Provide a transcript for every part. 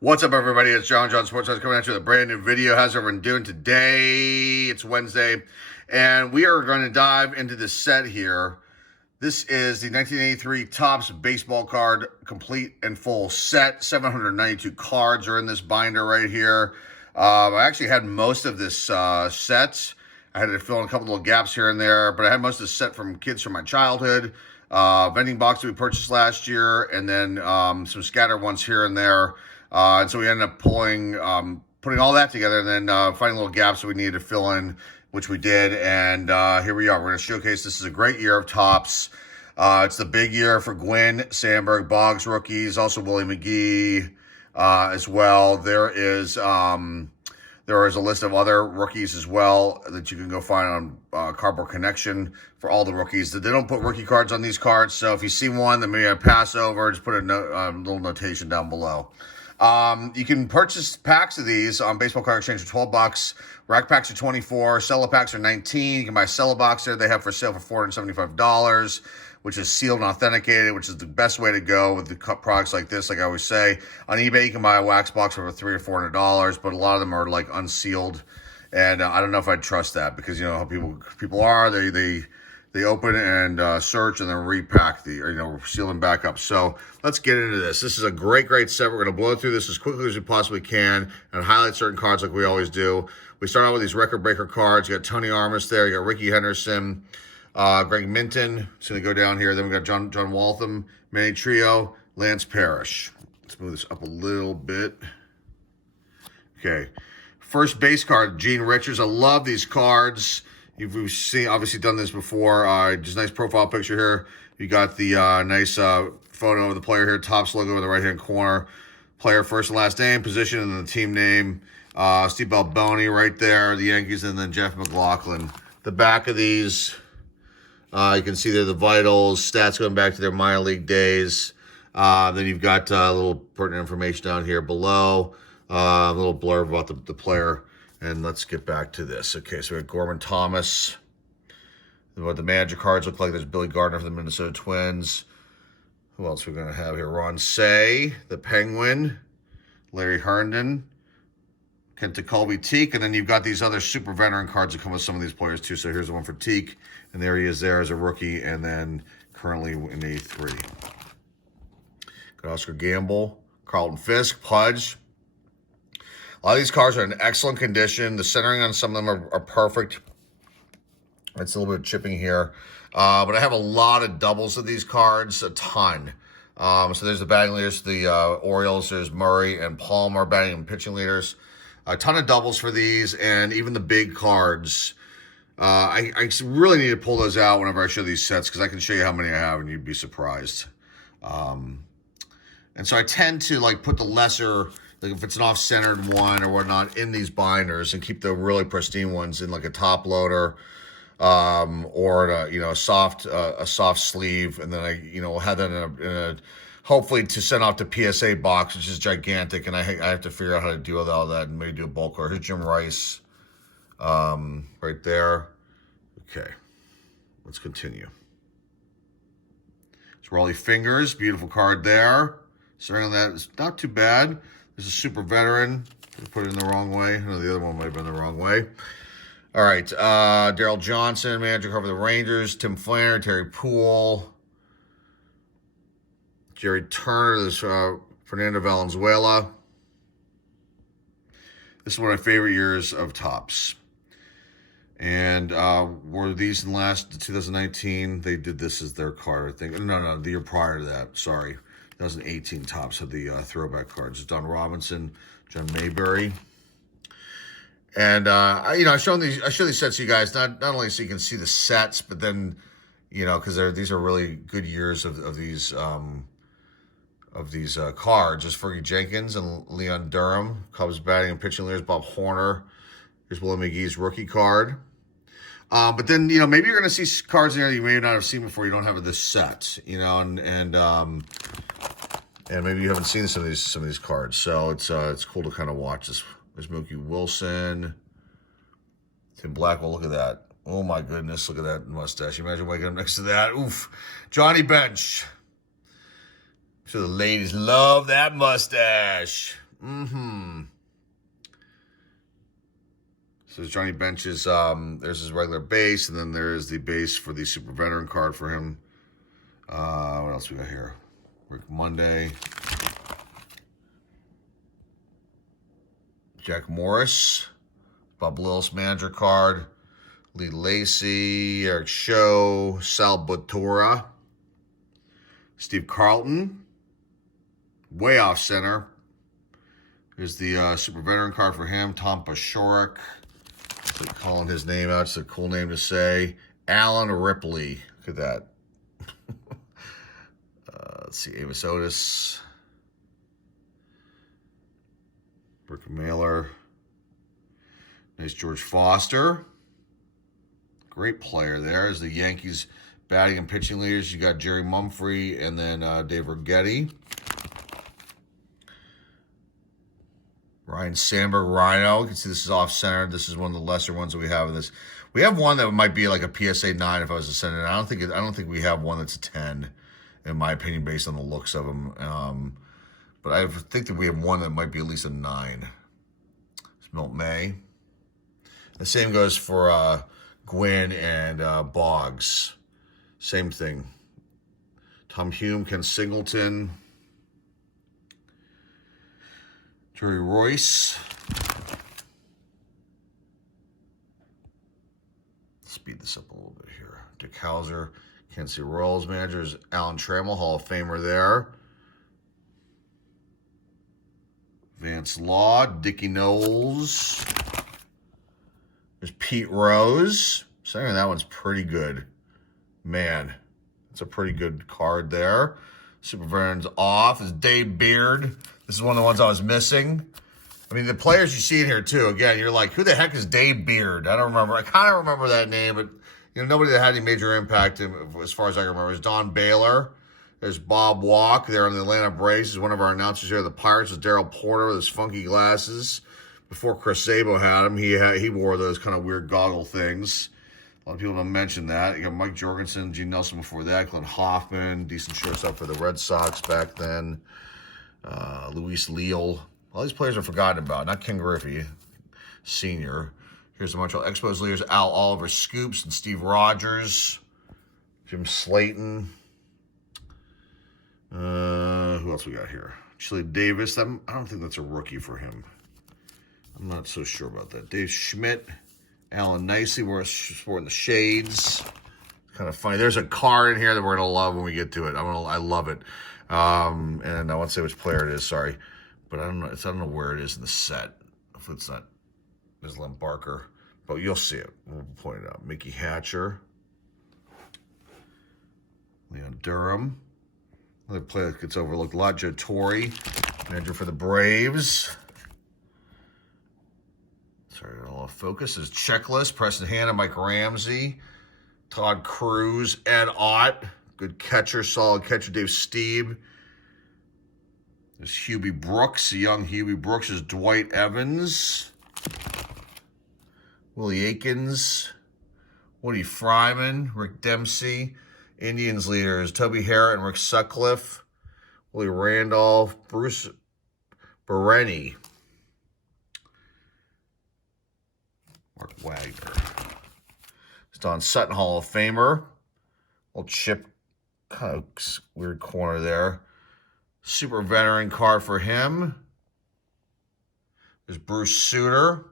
What's up, everybody? It's John Sports coming at you with a brand new video. How's everyone doing today? It's Wednesday, and we are going to dive into this set here. This is the 1983 Topps baseball card, complete and full set. 792 cards are in this binder right here. I actually had most of this set. I had to fill in a couple little gaps here and there, but I had most of the set from kids from my childhood. Vending box that we purchased last year, and then some scattered ones here and there. And so we ended up putting all that together, and then finding little gaps that we needed to fill in, which we did. And here we are. We're going to showcase. This is a great year of Topps. It's the big year for Gwynn, Sandberg, Boggs rookies, also Willie McGee as well. There is a list of other rookies as well that you can go find on Cardboard Connection for all the rookies. They don't put rookie cards on these cards, so if you see one that maybe I pass over, just put a little notation down below. You can purchase packs of these on Baseball Card Exchange for $12. Rack packs are $24. Seller packs are $19. You can buy a Seller box there. They have for sale for $475, which is sealed and authenticated, which is the best way to go with the products like this. Like I always say, on eBay you can buy a wax box for $300 or $400, but a lot of them are like unsealed, and I don't know if I'd trust that, because you know how people are. They open and search and then repack seal them back up. So let's get into this. This is a great set. We're going to blow through this as quickly as we possibly can and highlight certain cards like we always do. We start out with these record breaker cards. You got Tony Armas there. You got Ricky Henderson, Greg Minton. It's going to go down here. Then we got John Waltham, Manny Trio, Lance Parrish. Let's move this up a little bit. Okay. First base card, Jeanne Richards. I love these cards. You've seen, obviously done this before. Just nice profile picture here. You got the nice photo of the player here, Topps logo in the right-hand corner. Player first and last name, position, and then the team name. Steve Balboni right there, the Yankees, and then Jeff McLaughlin. The back of these, you can see there the vitals, stats going back to their minor league days. Then you've got a little pertinent information down here below. A little blurb about the player. And let's get back to this. Okay, so we have Gorman Thomas. What the manager cards look like. There's Billy Gardner for the Minnesota Twins. Who else are we going to have here? Ron Say, the Penguin. Larry Herndon. Kenta Colby-Teak. And then you've got these other super veteran cards that come with some of these players too. So here's the one for Teak. And there he is there as a rookie. And then currently in A3. Got Oscar Gamble. Carlton Fisk. Pudge. A lot of these cards are in excellent condition. The centering on some of them are perfect. It's a little bit of chipping here. But I have a lot of doubles of these cards, a ton. So there's the batting leaders, the Orioles. There's Murray and Palmer batting and pitching leaders. A ton of doubles for these, and even the big cards. I really need to pull those out whenever I show these sets, because I can show you how many I have, and you'd be surprised. And so I tend to put the lesser, like if it's an off-centered one or whatnot, in these binders, and keep the really pristine ones in like a top loader, or a soft sleeve, and then I have that in a hopefully to send off to PSA box, which is gigantic, and I have to figure out how to deal with all that and maybe do a bulk order. Here's Jim Rice, right there. Okay, let's continue. It's Rollie Fingers, beautiful card there. Starting on that, it's not too bad. This is super veteran. I put it in the wrong way. I know the other one might have been the wrong way. All right. Daryl Johnson, manager cover the Rangers. Tim Flannery, Terry Poole. Jerry Turner. This Fernando Valenzuela. This is one of my favorite years of Topps. And were these in last 2019? They did this as their card, I think. No, the year prior to that. Sorry. 2018 Topps had the throwback cards. Don Robinson, John Mayberry. And I show these sets to you guys not only so you can see the sets, but then because these are really good years of these cards. There's Fergie Jenkins and Leon Durham, Cubs batting and pitching leaders. Bob Horner. Here's Willie McGee's rookie card. But then maybe you're going to see cards in there you may not have seen before. You don't have this set, and maybe you haven't seen some of these cards. So it's cool to kind of watch this. There's Mookie Wilson. Tim Blackwell, look at that. Oh my goodness, look at that mustache. Imagine waking up next to that. Oof. Johnny Bench. I'm sure the ladies love that mustache. So Johnny Bench's, there's his regular base, and then there's the base for the super veteran card for him. What else we got here? Rick Monday. Jack Morris. Bob Lillis manager card. Lee Lacy. Eric Show. Sal Bottura. Steve Carlton. Way off center. Here's the super veteran card for him. Tom Paciorek. Calling his name out. It's a cool name to say. Alan Ripley. Look at that. Let's see. Amos Otis. Rick Mailer. Nice George Foster. Great player there. As the Yankees batting and pitching leaders, you got Jerry Mumphrey and then Dave Righetti. Ryan Sandberg, Rhino. You can see this is off-center. This is one of the lesser ones that we have in this. We have one that might be like a PSA 9 if I was to send it. I don't think we have one that's a 10, in my opinion, based on the looks of them. But I think that we have one that might be at least a 9. It's Milt May. The same goes for Gwynn and Boggs. Same thing. Tom Hume, Ken Singleton. Jerry Royce. Speed this up a little bit here. Dick Hauser, Kansas City Royals managers. Alan Trammell, Hall of Famer there. Vance Law, Dickie Knowles. There's Pete Rose. Saying that one's pretty good. Man, that's a pretty good card there. Super Veterans off is Dave Beard. This is one of the ones I was missing. I mean, the players you see in here, too, again, you're like, who the heck is Dave Beard? I don't remember. I kind of remember that name, but nobody that had any major impact, as far as I can remember, is Don Baylor. There's Bob Walk there on the Atlanta Braves. He's one of our announcers here. The Pirates is Darryl Porter with his funky glasses. Before Chris Sabo had him, he wore those kind of weird goggle things. A lot of people don't mention that. You got Mike Jorgensen, Gene Nelson before that, Glenn Hoffman, decent shortstop for the Red Sox back then. Luis Leal. All these players are forgotten about. Not Ken Griffey, Sr. Here's the Montreal Expos leaders, Al Oliver Scoops and Steve Rogers. Jim Slayton. Who else we got here? Chili Davis. I don't think that's a rookie for him. I'm not so sure about that. Dave Schmidt. Alan Nicely. We're sporting the shades. Kind of funny. There's a card in here that we're going to love when we get to it. I love it. And I won't say which player it is, sorry. But I don't know where it is in the set. If it's not, there's Len Barker. But you'll see it. We'll point it out. Mickey Hatcher. Leon Durham. Another player that gets overlooked a lot. Joe Torre, manager for the Braves. Sorry, a little focus. Is Checklist. Preston Hanna, Mike Ramsey. Todd Cruz. Ed Ott. Good catcher, solid catcher. Dave Steeb. There's Hubie Brooks. The young Hubie Brooks is Dwight Evans. Willie Aikens. Woody Fryman. Rick Dempsey. Indians leaders, Toby Harrod and Rick Sutcliffe. Willie Randolph. Bruce Bereni. Mark Wagner. It's Don Sutton, Hall of Famer. Little chip, kind of weird corner there. Super veteran card for him. There's Bruce Sutter.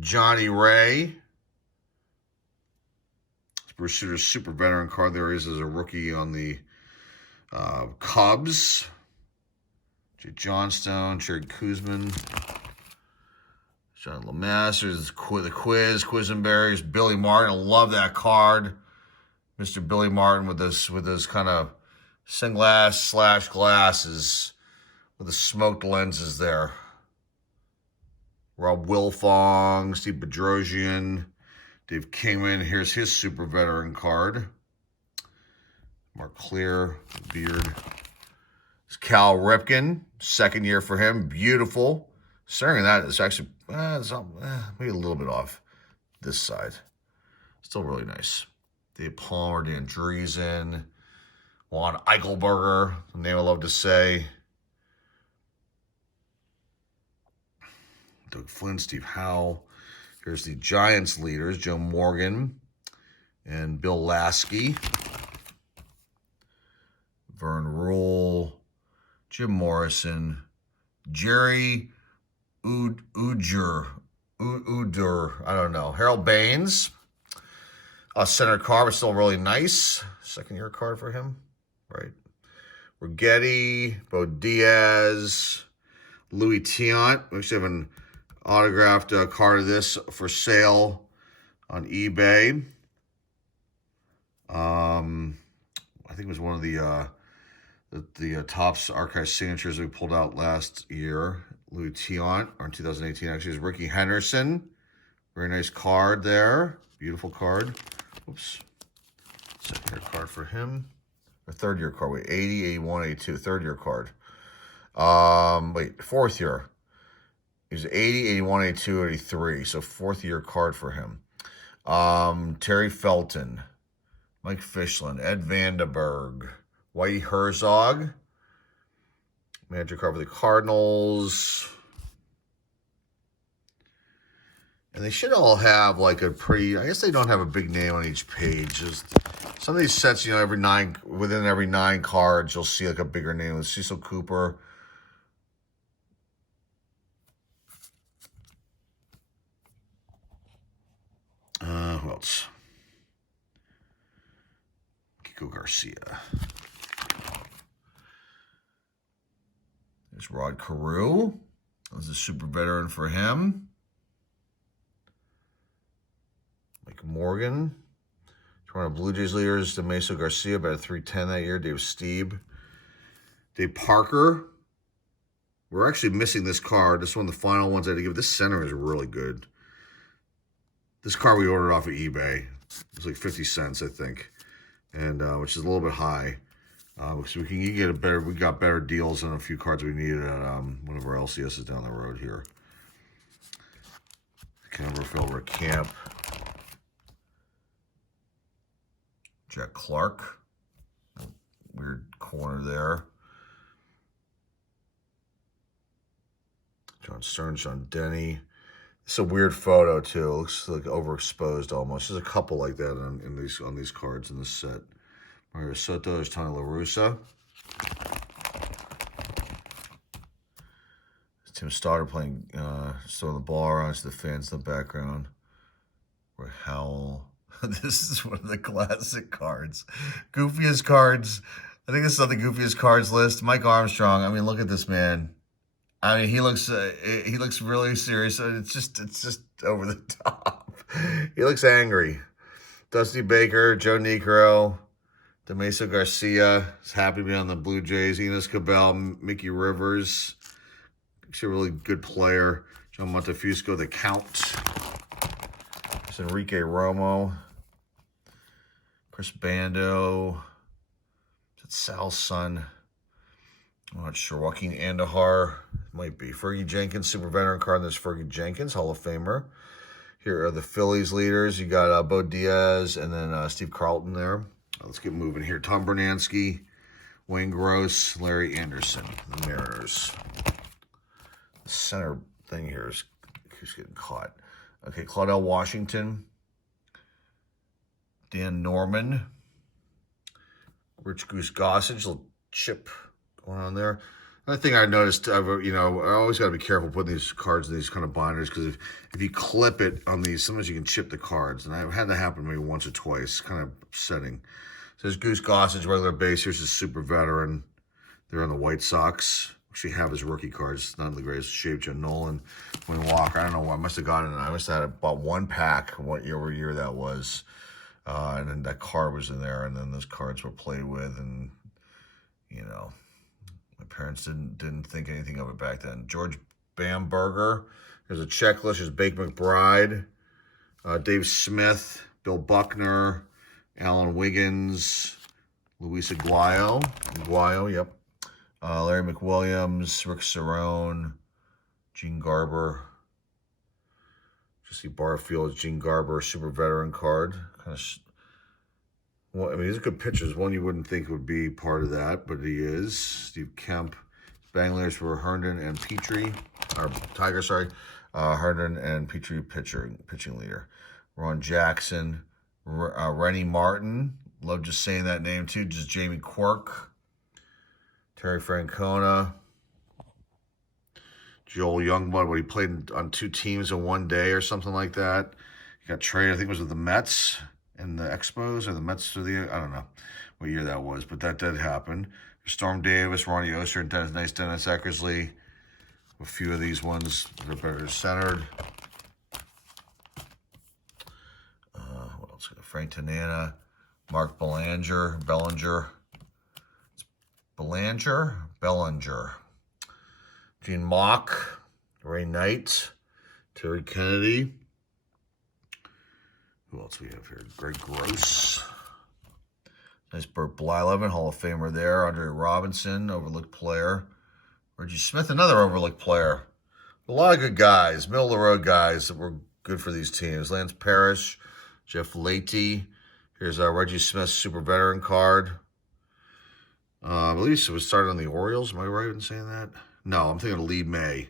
Johnny Ray. Bruce Sutter's super veteran card. There he is as a rookie on the Cubs. Jay Johnstone, Jared Kuzman, John Lemaster, the Quiz, Quisenberries, Billy Martin. I love that card. Mr. Billy Martin with those kind of sunglass / glasses with the smoked lenses there. Rob Wilfong, Steve Bedrosian, Dave Kingman. Here's his super veteran card. Mark Clear, beard. It's Cal Ripken, second year for him. Beautiful. Staring at that, it's actually maybe a little bit off this side. Still really nice. Dave Palmer, Dan Driesen, Juan Eichelberger, the name I love to say. Doug Flynn, Steve Howe. Here's the Giants leaders, Joe Morgan and Bill Lasky. Vern Rule, Jim Morrison, Jerry Udur, I don't know. Harold Baines. Senator Carr was still really nice. Second-year card for him, right? Rigetti, Bo Diaz, Louis Tiant. We actually have an autographed card of this for sale on eBay. I think it was one of the Topps archive signatures we pulled out last year. Louis Tiant, or in 2018 actually, is Ricky Henderson. Very nice card there. Beautiful card. Oops. Second-year card for him. Or third-year card. Wait, 80, 81, 82. Third-year card. Wait, fourth year. He was 80, 81, 82, 83. So fourth-year card for him. Terry Felton. Mike Fishland. Ed Vandenberg. Whitey Herzog. Manager card for the Cardinals. And they should all have like a pretty, I guess they don't have a big name on each page. Just some of these sets, you know, within every 9 cards, you'll see like a bigger name. With Cecil Cooper. Who else? Kiko Garcia. There's Rod Carew. That's a super veteran for him. Mike Morgan. Toronto Blue Jays leaders, DeMaso Garcia, about a 310 that year. Dave Stieb. Dave Parker. We're actually missing this card. This is one of the final ones I had to give. This center is really good. This card we ordered off of eBay. It was like 50 cents, I think. And which is a little bit high. So we got better deals on a few cards we needed at one of our LCSs down the road here. Camberfield, Rick Camp. Jack Clark. Weird corner there. John Stearns, John Denny. It's a weird photo too. It looks like overexposed almost. There's a couple like that on these cards in this set. Mario Soto, there's Tony La Russa. Tim Stoddard playing, throwing the ball around to the fans in the background. Roy Howell. This is one of the classic cards. Goofiest cards. I think this is on the goofiest cards list. Mike Armstrong. I mean, look at this man. I mean, he looks really serious. It's just over the top. He looks angry. Dusty Baker, Joe Niekro, DeMaso Garcia is happy to be on the Blue Jays. Enos Cabell, Mickey Rivers, actually a really good player. John Montefusco, the Count. There's Enrique Romo, Chris Bando. Is it Sal's son? I'm not sure. Joaquin Andahar. Might be. Fergie Jenkins, super veteran card. There's Fergie Jenkins, Hall of Famer. Here are the Phillies leaders. You got Bo Diaz and then Steve Carlton there. Let's get moving here. Tom Bernansky, Wayne Gross, Larry Anderson, the Mariners. The center thing here is who's getting caught. Okay, Claudell Washington, Dan Norman, Rich Goose Gossage, little chip going on there. Another thing I noticed, I always got to be careful putting these cards in these kind of binders because if you clip it on these, sometimes you can chip the cards. And I've had that happen maybe once or twice. Kind of upsetting. So there's Goose Gossage, regular base. Here's a super veteran. They're on the White Sox. Actually have his rookie cards. Not in the greatest shape. Joe Nolan, Wayne Walker. I don't know what. I must have gotten it. I must have had about one pack. What year that was. And then that card was in there. And then those cards were played with. And, you know, my parents didn't think anything of it back then. George Bamberger. There's a checklist. There's Bake McBride. Dave Smith. Bill Buckner. Alan Wiggins. Luis Aguayo. Yep. Larry McWilliams. Rick Cerrone. Gene Garber. Jesse Barfield. Gene Garber. Super veteran card. Kind of. Well, I mean, these are good pictures. One you wouldn't think would be part of that, but he is. Steve Kemp. Bang layers for Herndon and Petrie. or Tigers, sorry. Herndon and Petrie pitching leader. Ron Jackson, Rennie Martin. Love just saying that name too. Just Jamie Quirk, Terry Francona, Joel Youngblood. What, he played on 2 teams in one day or something like that. He got traded. I think it was with the Mets and the Expos, or the Mets or the, I don't know what year that was, but that did happen. Storm Davis, Ronnie Oster, and Dennis Eckersley. A few of these ones are better centered. What else? Frank Tanana, Mark Bellinger. Gene Mock, Ray Knight, Terry Kennedy. Who else we have here? Greg Gross. Nice Burt Blyleven, Hall of Famer there. Andre Robinson, overlooked player. Reggie Smith, another overlooked player. A lot of good guys, middle-of-the-road guys that were good for these teams. Lance Parrish, Jeff Leahy. Here's Reggie Smith's super veteran card. I believe it was started on the Orioles. Am I right in saying that? No, I'm thinking of Lee May.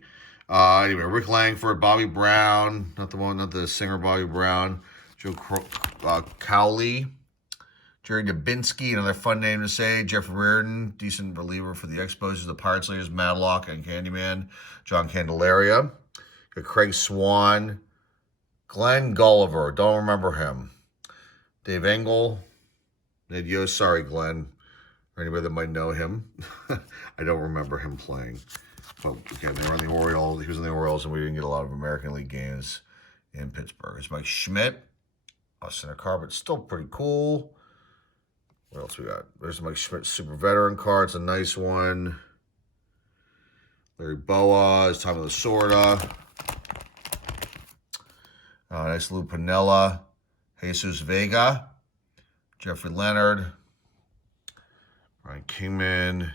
Anyway, Rick Langford, Bobby Brown, not the singer Bobby Brown. Joe Cowley. Jerry Dubinsky, another fun name to say. Jeff Reardon, decent reliever for the Expos, the Pirates leaders, Madlock and Candyman. John Candelaria. Got Craig Swan. Glenn Gulliver, don't remember him. Dave Engel. Ned Yost, sorry Glenn, or anybody that might know him. I don't remember him playing. But again, they were on the Orioles. He was on the Orioles, and we didn't get a lot of American League games in Pittsburgh. It's Mike Schmidt. Center card, but still pretty cool. What else we got? There's Mike Schmidt super veteran card. It's a nice one. Larry Boa, Tom of the Sorta. Nice Lou Piniella. Jesus Vega. Jeffrey Leonard. Ryan Kingman.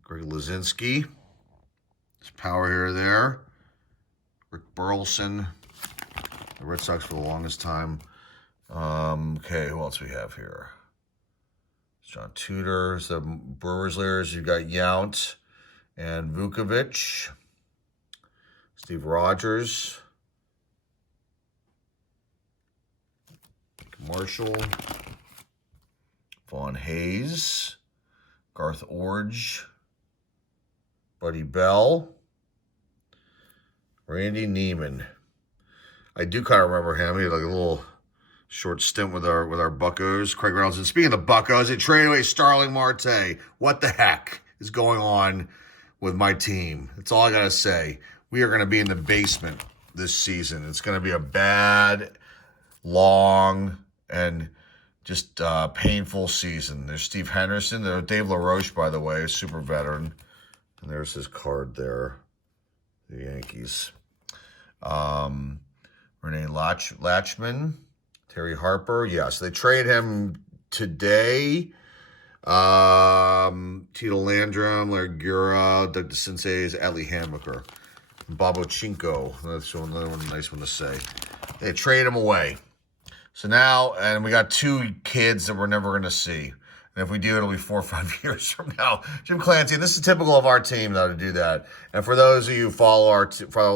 Greg Lazinski. There's power here or there. Rick Burleson. The Red Sox for the longest time. Okay, who else we have here? John Tudor, the Brewers leaders. You've got Yount and Vukovic. Steve Rogers. Marshall. Vaughn Hayes. Garth Orge. Buddy Bell. Randy Neiman. I do kind of remember him. He had like a little short stint with our Buccos. Craig Reynolds. And speaking of the Buccos, they traded away Starling Marte. What the heck is going on with my team? That's all I got to say. We are going to be in the basement this season. It's going to be a bad, long, and just painful season. There's Steve Henderson. There's Dave LaRoche, by the way, a super veteran. And there's his card there. The Yankees. Renee Latchman, Terry Harper. Yeah, so they trade him today. Tito Landrum, Larry Gura, Doug DeCinces, Adley Hammaker, and Bob Ochinko. That's another one, nice one to say. They trade him away. So now, and we got 2 kids that we're never going to see. And if we do, it'll be 4 or 5 years from now. Jim Clancy, and this is typical of our team, though, to do that. And for those of you who follow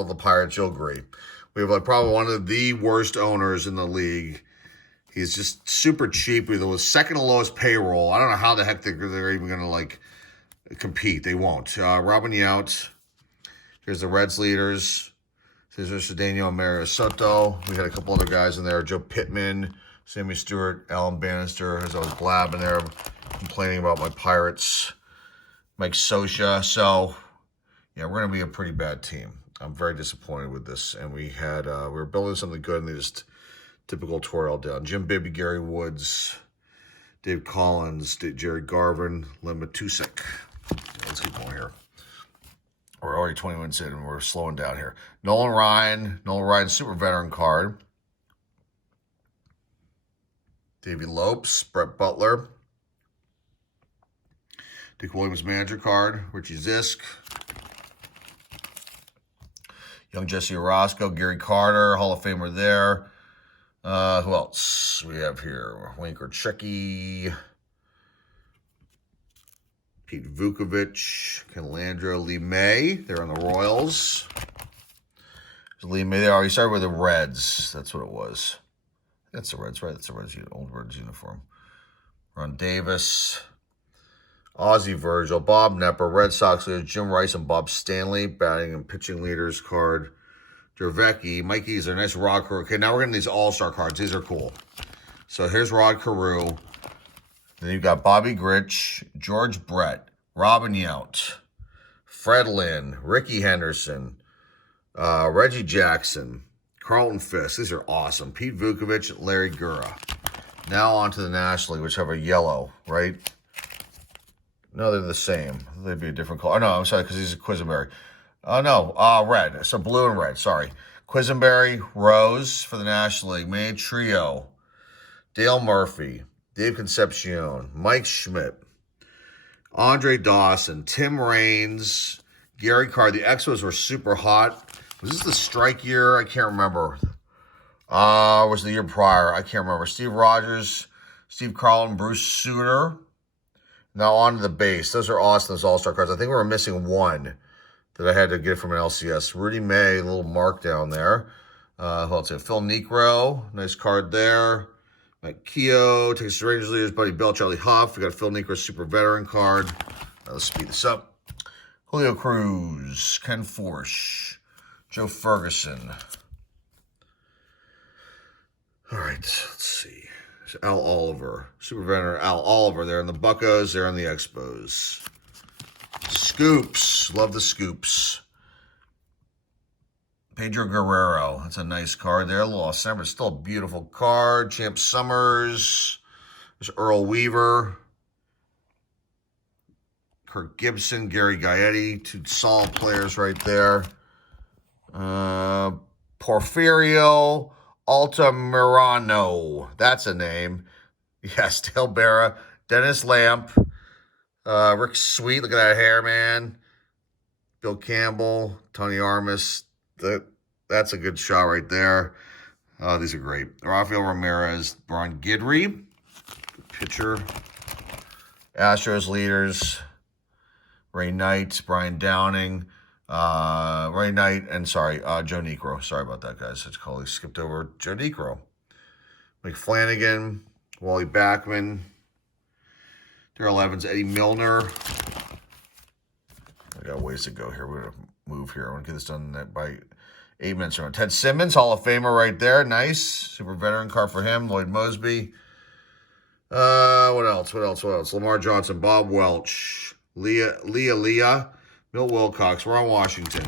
the Pirates, you'll agree. We have probably one of the worst owners in the league. He's just super cheap. With the second to lowest payroll. I don't know how the heck they're even going to compete. They won't. Robin Yount. Here's the Reds leaders. Cesar Cedeno and Mario Soto. We had a couple other guys in there. Joe Pittman, Sammy Stewart, Alan Bannister. As I was blabbing there, complaining about my Pirates. Mike Scioscia. So, yeah, we're going to be a pretty bad team. I'm very disappointed with this. And we were building something good, and they just typical tore it all down. Jim Bibby, Gary Woods, Dave Collins, Jerry Garvin, Len Matusek. Let's keep going here. We're already 20 minutes in, and we're slowing down here. Nolan Ryan, super veteran card. Davey Lopes, Brett Butler. Dick Williams manager card. Richie Zisk. Young Jesse Orozco, Gary Carter, Hall of Famer there. Who else we have here? Winker Tricky. Pete Vukovich, Ken Landreau, Lee May. They're on the Royals. Lee May. They already started with the Reds. That's what it was. That's the Reds, right? That's the Reds, old Reds uniform. Ron Davis. Ozzie Virgil, Bob Nepper, Red Sox leaders, Jim Rice and Bob Stanley, batting and pitching leaders card. Dravecki, Mikey's a nice Rod Carew. Okay, now we're getting these all-star cards. These are cool. So here's Rod Carew. Then you've got Bobby Grich, George Brett, Robin Yount, Fred Lynn, Ricky Henderson, Reggie Jackson, Carlton Fisk. These are awesome. Pete Vukovich, Larry Gura. Now on to the National League, which have a yellow, right? No, they're the same. They'd be a different color. Oh, no, I'm sorry, because these are Quisenberry. Oh, no, red. So blue and red, sorry. Quisenberry, Rose for the National League. May Trio, Dale Murphy, Dave Concepcion, Mike Schmidt, Andre Dawson, Tim Raines, Gary Carr. The Expos were super hot. Was this the strike year? I can't remember. Was the year prior? I can't remember. Steve Rogers, Steve Carlton, Bruce Sutter. Now on to the base. Those are awesome, those all-star cards. I think we were missing one that I had to get from an LCS. Rudy May, a little mark down there. Who else? Phil Necro, nice card there. Mike Keogh, Texas Rangers leaders, Buddy Bell, Charlie Huff. We got Phil Necro, super veteran card. Let's speed this up. Julio Cruz, Ken Forsch, Joe Ferguson. All right, let's see. Al Oliver, super veteran Al Oliver. They're in the Buccos. They're in the Expos. Scoops, love the Scoops. Pedro Guerrero, that's a nice card there. A little off-center, but still a beautiful card. Champ Summers. There's Earl Weaver. Kirk Gibson, Gary Gaetti, two solid players right there. Porfirio Altamirano, that's a name. Yes, Dale Berra, Dennis Lamp, Rick Sweet, look at that hair, man. Bill Campbell, Tony Armas, that's a good shot right there. Oh, these are great. Rafael Ramirez, Brian Guidry, pitcher. Astros leaders, Ray Knight, Brian Downing, Ray Knight, and Joe Necro. Sorry about that, guys. I totally skipped over Joe Necro. Mike Flanagan, Wally Backman, Darrell Evans, Eddie Milner. I got ways to go here. We're going to move here. I want to get this done by 8 minutes. Ted Simmons, Hall of Famer right there. Nice. Super veteran card for him. Lloyd Mosby. What else? Lamar Johnson, Bob Welch, Leah, Milt Wilcox, Ron Washington,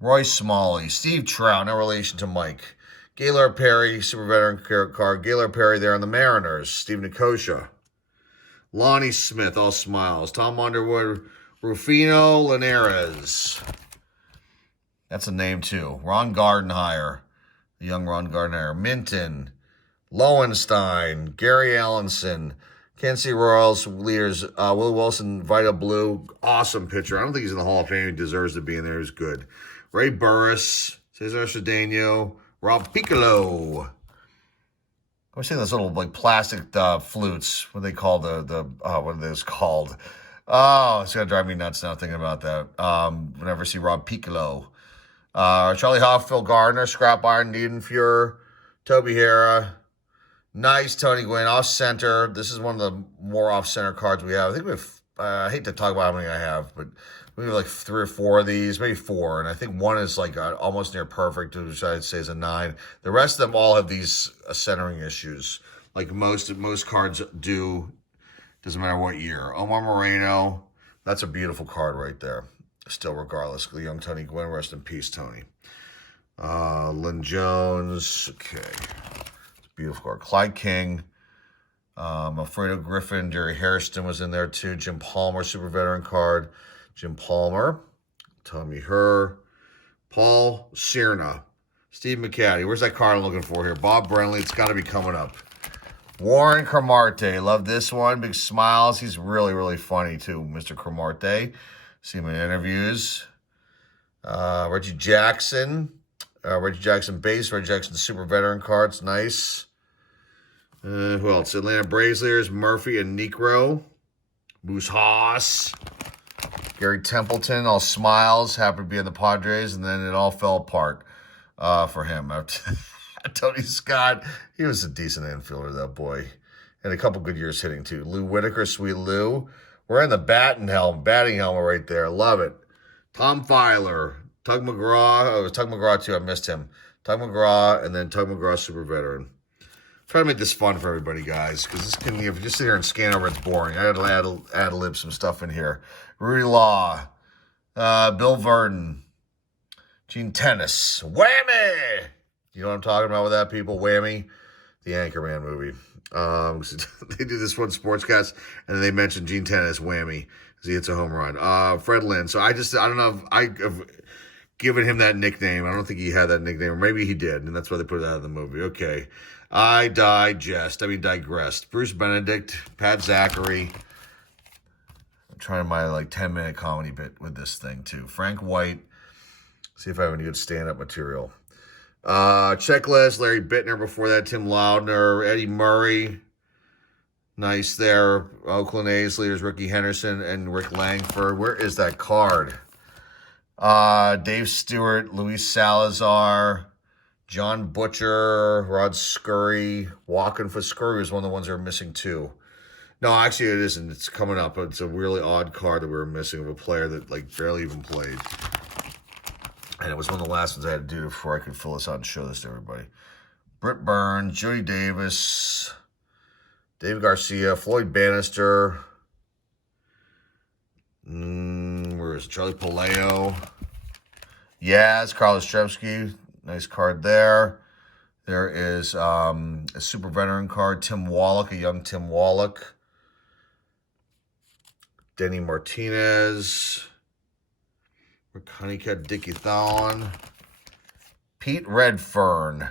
Roy Smalley, Steve Trout, no relation to Mike, Gaylord Perry, super veteran card, Gaylord Perry there on the Mariners, Steve Nicosia, Lonnie Smith, all smiles, Tom Underwood, Rufino Linares, that's a name too, Ron Gardenhire, the young Ron Gardenhire, Minton, Lowenstein, Gary Allenson, Kansas City Royals leaders, Will Wilson, Vita Blue, awesome pitcher. I don't think he's in the Hall of Fame. He deserves to be in there. He's good. Ray Burris, Cesar Cedeno, Rob Piccolo. I was saying those little like plastic flutes. What are they called? What are those called? Oh, it's gonna drive me nuts now thinking about that. Whenever I see Rob Piccolo, Charlie Hoff, Phil Gardner, Scrap Iron, Niedenfuhrer, Toby Hara. Nice, Tony Gwynn, off-center. This is one of the more off-center cards we have. I think we have, I hate to talk about how many I have, but we have like 3 or 4 of these, maybe 4. And I think one is like almost near perfect, which I'd say is a 9. The rest of them all have these centering issues, like most cards do. Doesn't matter what year. Omar Moreno, that's a beautiful card right there. Still, regardless, the young Tony Gwynn, rest in peace, Tony. Lynn Jones, okay. Beautiful card. Clyde King, Alfredo Griffin, Jerry Hairston was in there too. Jim Palmer, super veteran card. Jim Palmer, Tommy Herr, Paul Sierna, Steve McCaddy. Where's that card I'm looking for here? Bob Brenly, it's got to be coming up. Warren Cromartie, love this one. Big smiles. He's really, really funny too, Mr. Cromartie. See him in interviews. Reggie Jackson. Reggie Jackson base. Reggie Jackson super veteran cards. Nice. Who else? Atlanta Braves leaders, Murphy and Necro. Moose Haas. Gary Templeton, all smiles, happy to be in the Padres, and then it all fell apart for him. Tony Scott, he was a decent infielder, that boy. And a couple good years hitting, too. Lou Whitaker, sweet Lou. We're in the batting helmet right there. Love it. Tom Filer, Tug McGraw. Oh, it was Tug McGraw, too. I missed him. Tug McGraw, and then Tug McGraw, super veteran. Try to make this fun for everybody, guys, because this can, if you just sit here and scan over, it's boring. I had to ad-lib some stuff in here. Rudy Law, Bill Verdon, Gene Tennis, Whammy! You know what I'm talking about with that, people? Whammy, the Anchorman movie. They do this one sportscast, and then they mention Gene Tennis, Whammy, because he hits a home run. Fred Lynn. So I don't know if I've given him that nickname. I don't think he had that nickname, or maybe he did, and that's why they put it out of the movie. Okay. Digressed. Bruce Benedict, Pat Zachary. I'm trying my 10-minute comedy bit with this thing too. Frank White. See if I have any good stand-up material. Checklist, Larry Bittner before that, Tim Loudner, Eddie Murray. Nice there. Oakland A's leaders, Ricky Henderson and Rick Langford. Where is that card? Dave Stewart, Luis Salazar. John Butcher, Rod Scurry, Walking for Scurry was one of the ones that were missing too. No, actually it isn't. It's coming up. It's a really odd card that we were missing of a player that barely even played. And it was one of the last ones I had to do before I could fill this out and show this to everybody. Britt Burns, Jody Davis, Dave Garcia, Floyd Bannister. Where is it? Charlie Palaio. Yaz, Carlos Stremski. Nice card there. There is a super veteran card, Tim Wallach, a young Tim Wallach. Denny Martinez. Rick Honeycutt, Dickie Thon. Pete Redfern.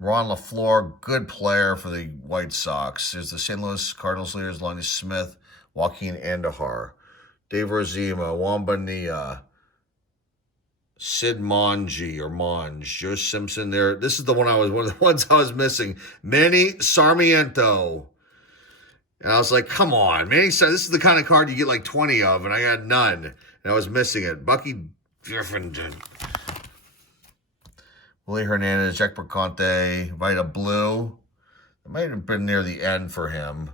Ron LaFleur, good player for the White Sox. There's the St. Louis Cardinals leaders, Lonnie Smith, Joaquin Andahar. Dave Rosima, Wamba Nia. Sid Monge or Monge, Joe Simpson there. This is one of the ones I was missing. Manny Sarmiento. And I was like, come on, Manny. This is the kind of card you get 20 of, and I had none. And I was missing it. Bucky Griffin. Willie Hernandez, Jack Perconte, Vita Blue. It might have been near the end for him.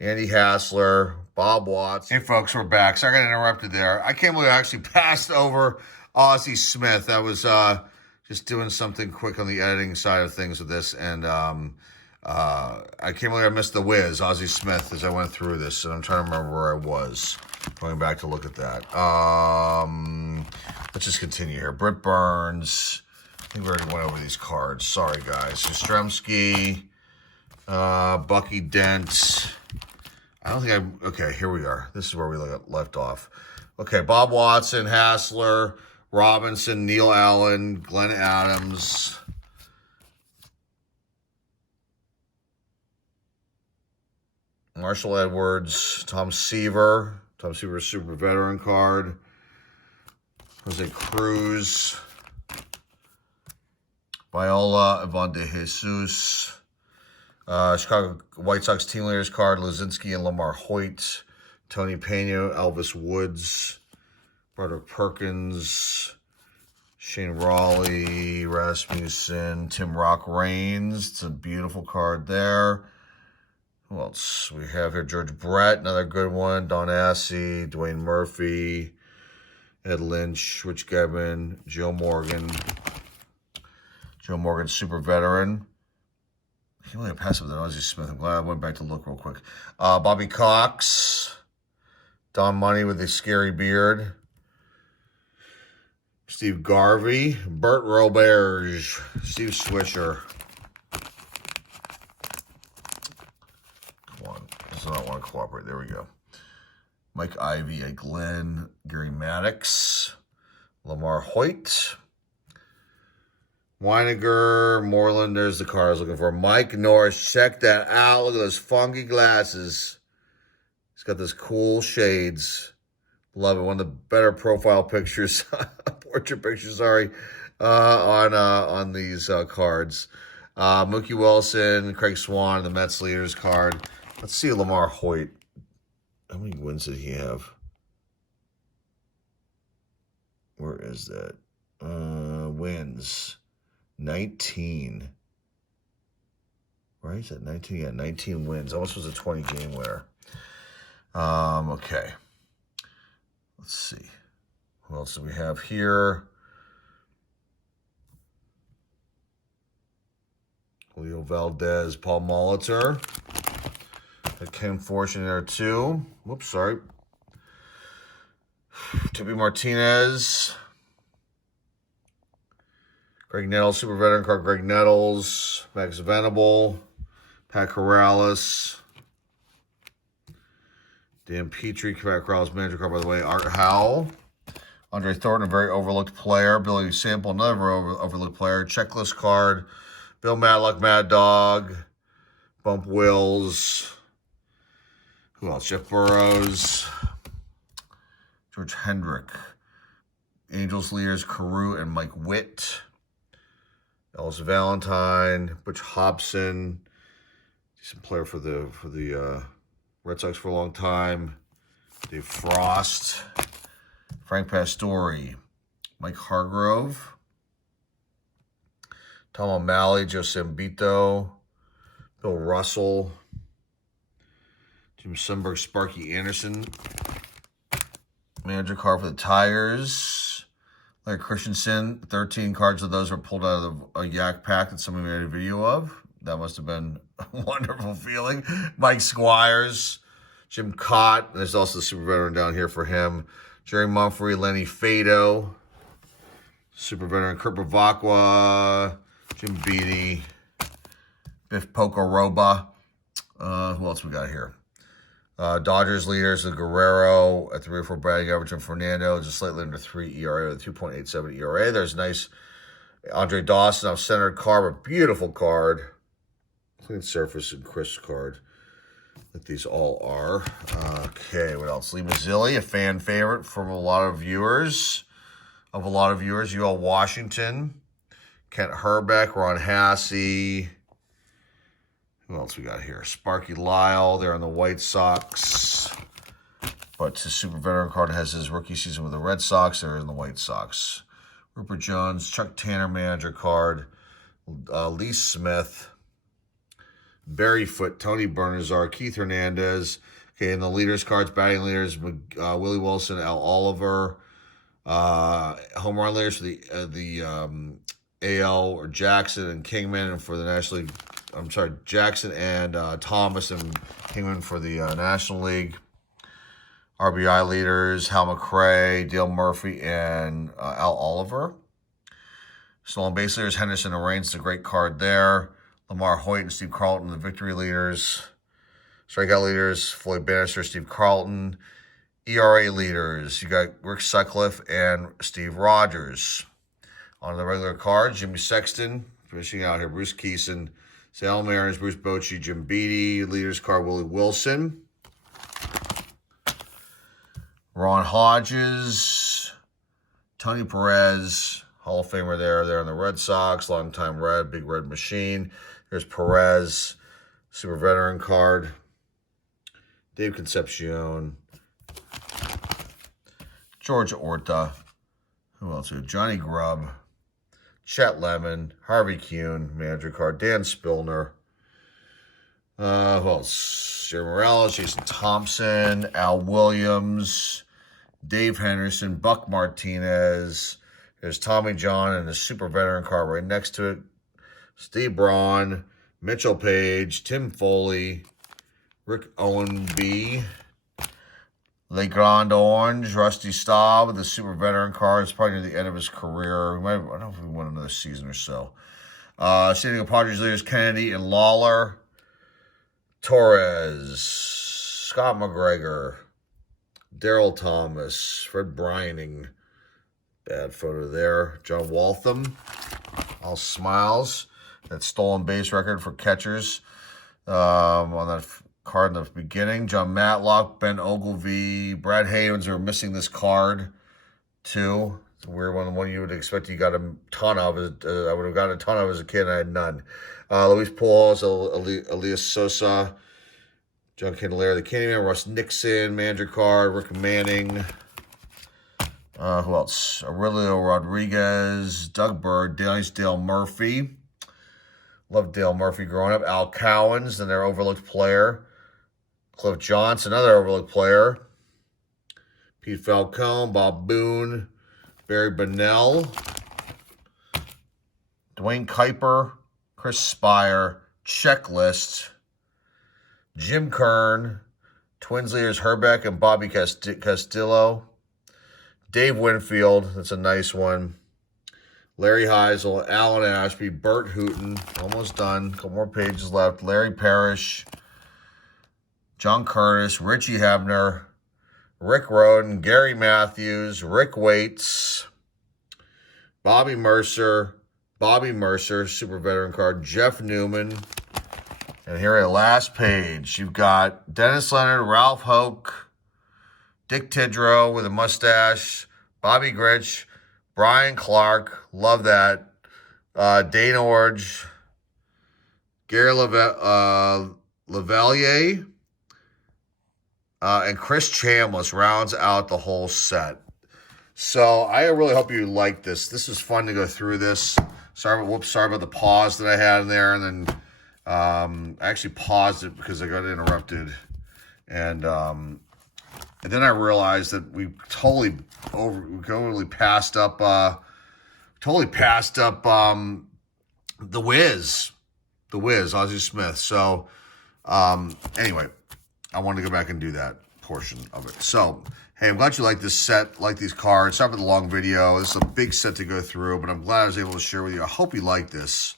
Andy Hassler, Bob Watts. Hey, folks, we're back. Sorry I got interrupted there. I can't believe I actually passed over Ozzie Smith. I was just doing something quick on the editing side of things with this, and I can't believe I missed the whiz, Ozzie Smith, as I went through this, and I'm trying to remember where I was. Going back to look at that. Let's just continue here. Britt Burns. I think we already went over these cards. Sorry, guys. Yastrzemski, Bucky Dent. I don't think okay, here we are. This is where we left off. Okay, Bob Watson, Hassler, Robinson, Neil Allen, Glenn Adams. Marshall Edwards, Tom Seaver. Tom Seaver's super veteran card. Jose Cruz. Viola, Ivan De Jesus. Chicago White Sox team leaders card, Luzinski and Lamar Hoyt. Tony Pena, Elvis Woods. Broderick Perkins, Shane Raleigh, Rasmussen, Tim Rock Reigns. It's a beautiful card there. Who else we have here? George Brett, another good one. Don Assey, Dwayne Murphy, Ed Lynch, Rich Gebman, Joe Morgan. Joe Morgan, super veteran. He only passed with Ozzie Smith. I'm glad I went back to look real quick. Bobby Cox, Don Money with the scary beard. Steve Garvey, Bert Roberge, Steve Swisher. Come on, does not want to cooperate. There we go. Mike Ivey, a Glenn, Gary Maddox, Lamar Hoyt, Weiniger, Moreland. There's the card I was looking for. Mike Norris, check that out. Look at those funky glasses. He's got those cool shades. Love it. One of the better profile pictures, portrait pictures, sorry, on these cards. Mookie Wilson, Craig Swan, the Mets leaders card. Let's see Lamar Hoyt. How many wins did he have? Where is that? Wins. 19. Right? Is that 19? Yeah, 19 wins. Almost was a 20-game winner. Okay. Let's see. Who else do we have here? Leo Valdez, Paul Molitor. Ken Fortune there too. Whoops, sorry. Tippy Martinez. Greg Nettles, super veteran card. Greg Nettles. Max Venable. Pat Corrales. Dan Petrie, Pat Corrales, manager card, by the way. Art Howell. Andre Thornton, a very overlooked player. Billy Sample, another overlooked player. Checklist card. Bill Matlock, Mad Dog. Bump Wills. Who else? Jeff Burrows. George Hendrick. Angels leaders, Carew and Mike Witt. Ellis Valentine. Butch Hobson. Decent player for the Red Sox for a long time. Dave Frost. Frank Pastore. Mike Hargrove. Tom O'Malley, Joe Sambito, Bill Russell, Jim Sundberg, Sparky Anderson, manager card for the Tigers, Larry Christensen. 13 cards of those were pulled out of a yak pack that somebody made a video of. That must have been a wonderful feeling. Mike Squires, Jim Cott. There's also the super veteran down here for him. Jerry Mumphrey, Lenny Fado, super veteran Kurt Bavacqua, Jim Beattie, Biff Pocoroba. Who else we got here? Dodgers leaders, the Guerrero at 3.04 batting average, and Fernando just slightly under 3 ERA with a 2.87 ERA. There's nice Andre Dawson off centered card, a beautiful card. Clean surface and crisp card that these all are. Okay, what else? Lee Mazzilli, a fan favorite from a lot of viewers. UL Washington. Kent Herbeck, Ron Hassey. Who else we got here? Sparky Lyle, they're on the White Sox. But his super veteran card has his rookie season with the Red Sox. They're in the White Sox. Rupert Jones, Chuck Tanner manager card. Lee Smith. Barry Foote, Tony Bernazar, Keith Hernandez. Okay, and the leaders cards, batting leaders, Willie Wilson, Al Oliver. Home run leaders for the AL or Jackson and Kingman, and for the National League, Jackson and Thomas and Kingman for the National League. RBI leaders, Hal McRae, Dale Murphy, and Al Oliver. Stolen base leaders, Henderson and Raines, a great card there. Lamar Hoyt and Steve Carlton, the victory leaders. Strikeout leaders, Floyd Bannister, Steve Carlton. ERA leaders, you got Rick Sutcliffe and Steve Rogers. On the regular cards, Jimmy Sexton, finishing out here, Bruce Keeson, Salem Mariners, Bruce Bochy, Jim Beattie, leaders card, Willie Wilson. Ron Hodges, Tony Perez, Hall of Famer there. They're on the Red Sox, longtime Red, big red machine. There's Perez, super veteran card. Dave Concepcion, George Orta. Who else? Johnny Grubb, Chet Lemon, Harvey Kuhn, manager card. Dan Spillner. Who else? Jerry Morales, Jason Thompson, Al Williams, Dave Henderson, Buck Martinez. There's Tommy John and the super veteran card right next to it. Steve Braun, Mitchell Page, Tim Foley, Rick Owen B. Le Grand Orange, Rusty Staub, the super veteran card. It's probably near the end of his career. I don't know if we won another season or so. Standing of Padres leaders, Kennedy and Lawler. Torres, Scott McGregor, Daryl Thomas, Fred Brining. Bad photo there. John Waltham, all smiles. That stolen base record for catchers on that card in the beginning. John Matlock, Ben Ogilvy, Brad Havens are missing this card too. Weird one you would expect you got a ton of. I would have gotten a ton of as a kid, and I had none. Luis Pujols, Elias Sosa, John Candelaria, the Candyman, Russ Nixon, Manager Card, Rick Manning. Who else? Aurelio Rodriguez, Doug Bird, Dale Murphy. Loved Dale Murphy growing up. Al Cowens, then their overlooked player. Cliff Johnson, another overlooked player. Pete Falcone, Bob Boone, Barry Bonnell, Dwayne Kuiper, Chris Spire, Checklist, Jim Kern, Twins leaders Herbeck and Bobby Castillo, Dave Winfield, that's a nice one, Larry Heisel, Alan Ashby, Bert Hooton, almost done, a couple more pages left, Larry Parrish, John Curtis, Richie Hebner, Rick Roden, Gary Matthews, Rick Waits, Bobby Mercer, super veteran card, Jeff Newman. And here at the last page, you've got Dennis Leonard, Ralph Hoke, Dick Tidrow with a mustache, Bobby Grich, Brian Clark, love that, Dane Orge, Gary Lavalier, and Chris Chambliss rounds out the whole set. So I really hope you like this. This was fun to go through this. Sorry about the pause that I had in there. And then I actually paused it because I got interrupted. And then I realized that we totally passed up the Wiz, Ozzie Smith. So anyway, I wanted to go back and do that portion of it. So, hey, I'm glad you like this set, like these cards. Sorry for the long video. This is a big set to go through, but I'm glad I was able to share with you. I hope you like this.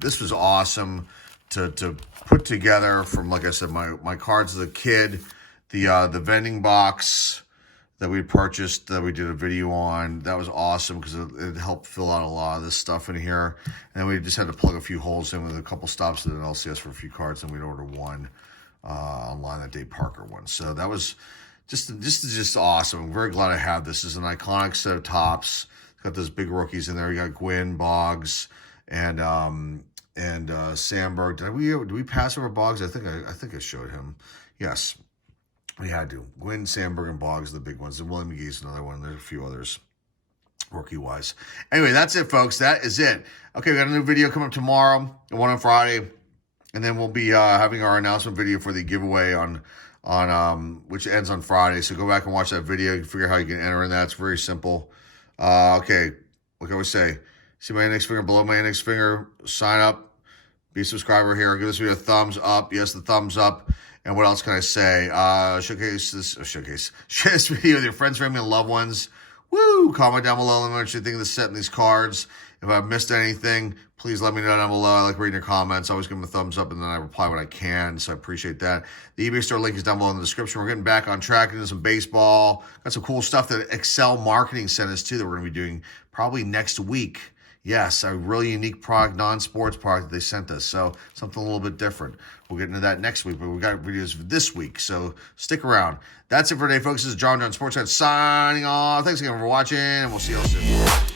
This was awesome to put together from, like I said, my cards as a kid, the vending box that we purchased that we did a video on. That was awesome because it helped fill out a lot of this stuff in here. And then we just had to plug a few holes in with a couple stops at an LCS for a few cards, and we'd order one online, that Dave Parker one. So that was just awesome. I'm very glad I have this. This is an iconic set of tops. It's got those big rookies in there. You got Gwynn, Boggs, and Sandberg. Did we pass over Boggs? I think I showed him. Yes, we had to. Gwynn, Sandberg, and Boggs are the big ones. And Willie McGee's another one. There's a few others rookie-wise. Anyway, that's it, folks. That is it. Okay, we got a new video coming up tomorrow and one on Friday. And then we'll be having our announcement video for the giveaway on which ends on Friday. So go back and watch that video. You can figure out how you can enter in that. It's very simple. Okay, like I always say, see my index finger below my index finger. Sign up. Be a subscriber here. Give this video a thumbs up. Yes, the thumbs up. And what else can I say? Share this video with your friends, family, and loved ones. Woo! Comment down below. Let me know what you think of the set and these cards. If I've missed anything, please let me know down below. I like reading your comments. I always give them a thumbs up, and then I reply when I can, so I appreciate that. The eBay store link is down below in the description. We're getting back on track into some baseball. Got some cool stuff that Excel Marketing sent us, too, that we're going to be doing probably next week. Yes, a really unique product, non-sports product that they sent us, so something a little bit different. We'll get into that next week, but we got videos for this week, so stick around. That's it for today, folks. This is John Sports Chat signing off. Thanks again for watching, and we'll see you all soon.